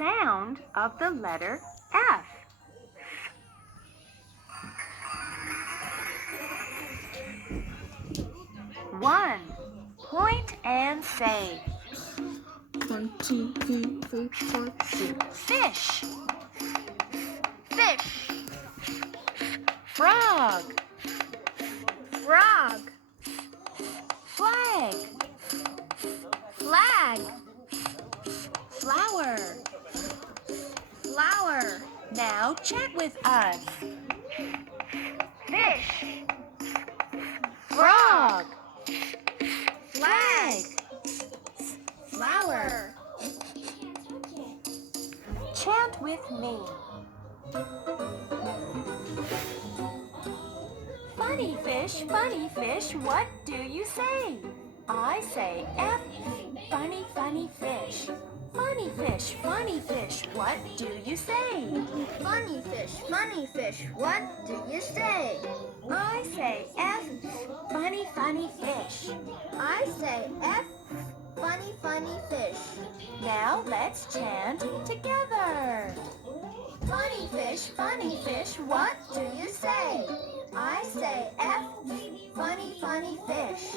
sound of the letter F. One. Point and say. 1, 2, 3, 4, 5, 6. Fish. Fish. Frog. Frog. Flag. Flag. Flower. Flower. Now chant with us. Fish. Frog. Flag. Flower. Chant with me. Funny fish, what do you say? I say F, funny fish. Funny fish, what do you say? Funny fish, what do you say? I say F, funny fish. I say F, funny fish. Now let's chant together. Funny fish, what do you say? I say F, funny fish.